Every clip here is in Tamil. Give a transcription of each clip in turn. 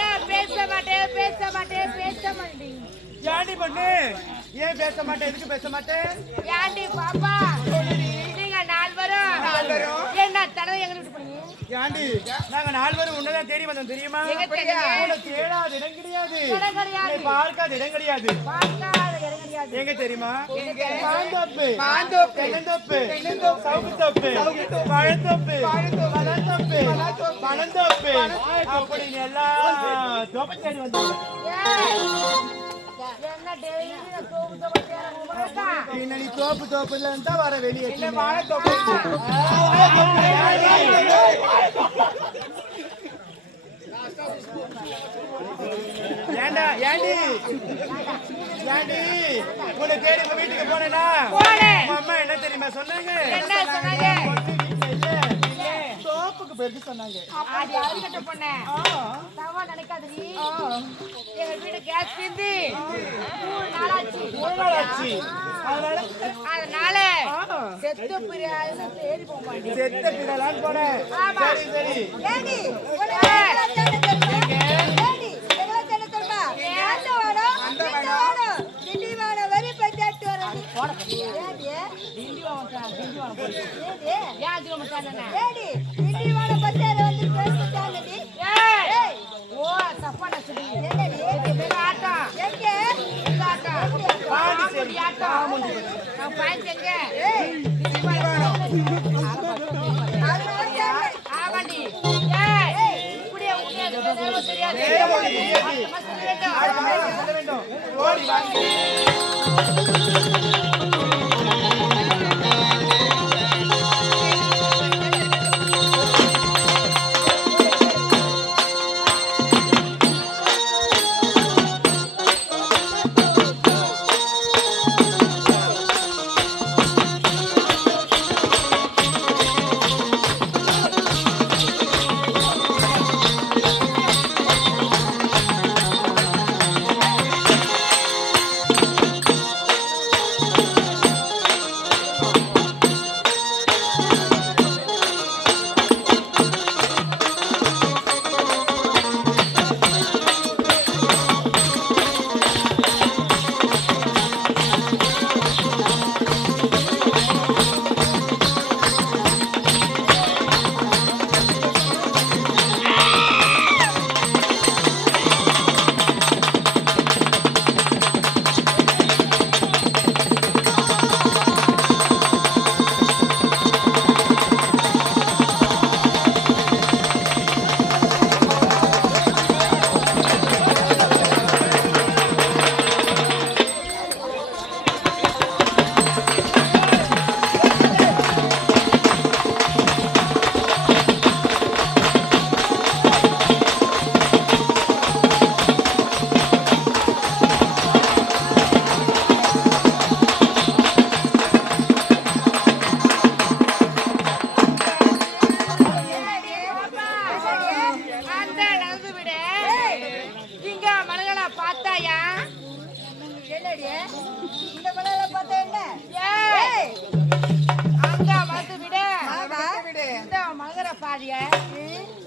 நான் பேச மாட்டேன் பேச மாட்டேன் பேச மாட்டேன். ஏன்டி பொண்ணு ஏன் பேச மாட்டேன்? எதுக்கு பேச மாட்டேன்? ஏன்டி பாப்பா நீங்க 4 வரும் என்ன தடவை எங்க விட்டு போனீங்க? ஏன்டி நாங்க 4 பேரும் உன்னதான் தேடி வந்தோம் தெரியுமா? எங்க தெரியுங்க? உனக்கு தேடாத இடம் கிடையாது, இடம் கிடையாது, பார்க்காத இடம் கிடையாது. பார்க்காத இடம் கிடையாது. எங்க தெரியுமா? மாந்தோப்பு, மாந்தோப்பு, தென்னந்தோப்பு, தென்னந்தோப்பு, சவுக்குத்தோப்பு, பழத்தோப்பு, பழத்தோப்பு, பழந்தோப்பு அப்படின்னு எல்லாம் தோப்பு தேடி வந்தோம். என்ன டெய்லி தோப்பு தோப்பு தேடுறீங்க? பின்னாடி தோப்பு தோப்புல இருந்தா வர வெளியே வாழைத்தோப்பு. ஏண்டா ஏண்டி ஏண்டி உன்னை தேடி உங்க வீட்டுக்கு போனேன்னா அம்மா என்ன தெரியுமா சொன்னாங்க? என்ன சொன்னாங்க? தோப்புக்கு போயிட்டு சொன்னாங்க. அது யாரு கிட்ட பொண்ணே? தவா நினைக்காதடி. எங்க வீடு கேஸ் தீந்து 3 நாளாச்சு. அதனால செத்து பிரியாதுன்னு தேடி போக மாட்டேன். செத்த பிறலான்னு போனேன். சரி சரி ஏடி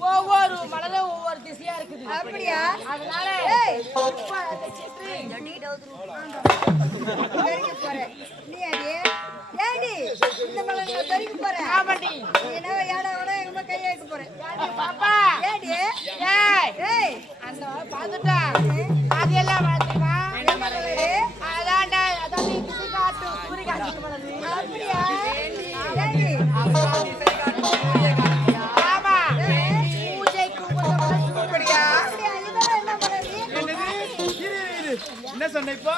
ஒவ்வொரு மலரும் ஒவ்வொரு திசையா இருக்குது. அப்படியா? அதனால நீ அடி ஏடி இந்த மலங்க தெரிக்க போற? ஆமாடி. என்ன யாரோட எங்க கைய வைக்க போற? பாப்பா ஏடி ஏய் அந்த பாத்துட்டா அதெல்லாம் பாத்துமா என்ன மலரு? அதான்டா அதான் நீ திசை காட்டு சூரிய காட்டு மலரு. அப்படியா? ஏடி அப்பா திசை காட்டு சூரிய காட்டு. என்ன சொன்ன இப்போ?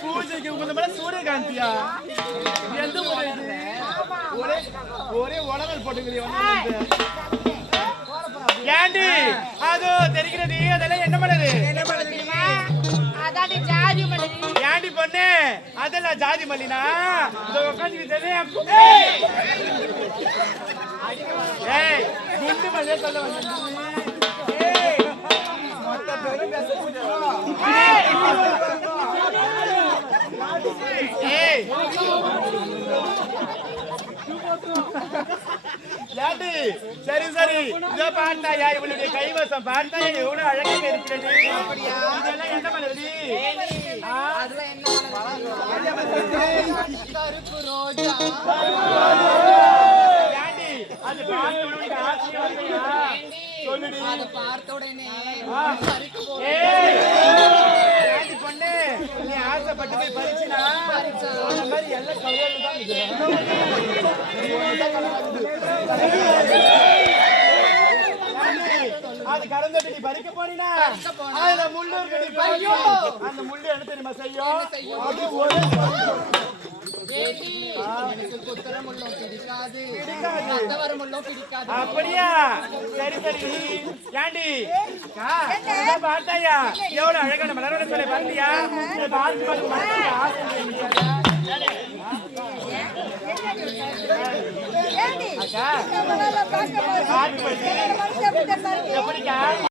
பூஜைக்கு உங்க மேல சூரியகாந்தியா? எந்த ஊரு இது? ஒரே உலகல் போட்டுக்கிறியா? ஏண்டி அது தெரிகிறது? அதெல்லாம் என்ன மலரு? என்ன மலரு தெரியுமா? அதாடி ஜாதி மல்லி. ஏண்டி பொண்ணு அதெல்லாம் ஜாதி மல்லினா? இதோ உட்காந்துக்கிட்டே ஏய் குண்டு மல்லியை சொல்ல வந்து ஏண்டி சரி சரி இதோ பார்த்தாயா இவளுடைய கைவசம் பார்த்தாயா எவ்வளவு அழகாக இருக்கிறது இதெல்லாம் என்ன பண்ணுறது கருப்பு ரோஜா ஏண்டி அது பார்க்கணும்னு ஆசையா வரையா சொல்லுடி அதை பார்த்த உடனே ஏய் ஏண்டி பொண்ணு நீ ஆசைப்பட்டு போய் பறிச்சினா அந்த மாதிரி எல்லாம் கவலையில தான் இருக்குது அது கடந்தது நீ பறிக்க போனீனா அதுல முள்ளு இருக்கு ஐயோ அந்த முள்ளு என்ன தெரியுமா செய்யும் அது ஒரு எனக்கு குத்தரமுள்ளோம் பிடிக்காது மத்தவரமுள்ளோம் பிடிக்காது அப்படியா சரி சரி ஏண்டி பார்த்தாயா எவ்வளவு அழகான மலரோட சொல்ல பார்த்தியா பார்த்து பார்த்து ஏண்டி இந்த மலர்ல பார்க்க எப்படிக்கா